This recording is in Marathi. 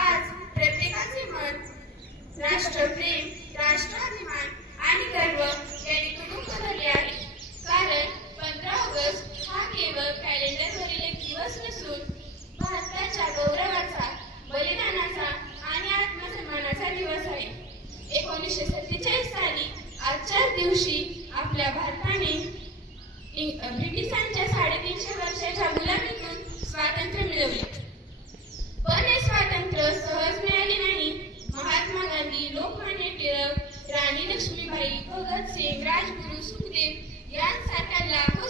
आज प्रत्येकाचे मन राष्ट्रप्रेम, राष्ट्राभिमान आणि गर्व यांनी तुडुंब भरले आहे. कारण 15 ऑगस्ट हा केवळ कॅलेंडरवरील एक दिवस नसून भारताच्या गौरवाचा, बलिदानाचा आणि आत्मसन्मानाचा दिवस आहे. 1947 साली आजच्याच दिवशी आपल्या भारताने ब्रिटिशांच्या 350 वर्षाच्या गुलामीतून स्वातंत्र्य मिळवले. पण हे स्वातंत्र्य सहज मिळाले नाही. महात्मा गांधी, लोकमान्य टिळक, राणी लक्ष्मीबाई, भगतसिंग, राजगुरू, सुखदेव यांसारख्या लाखो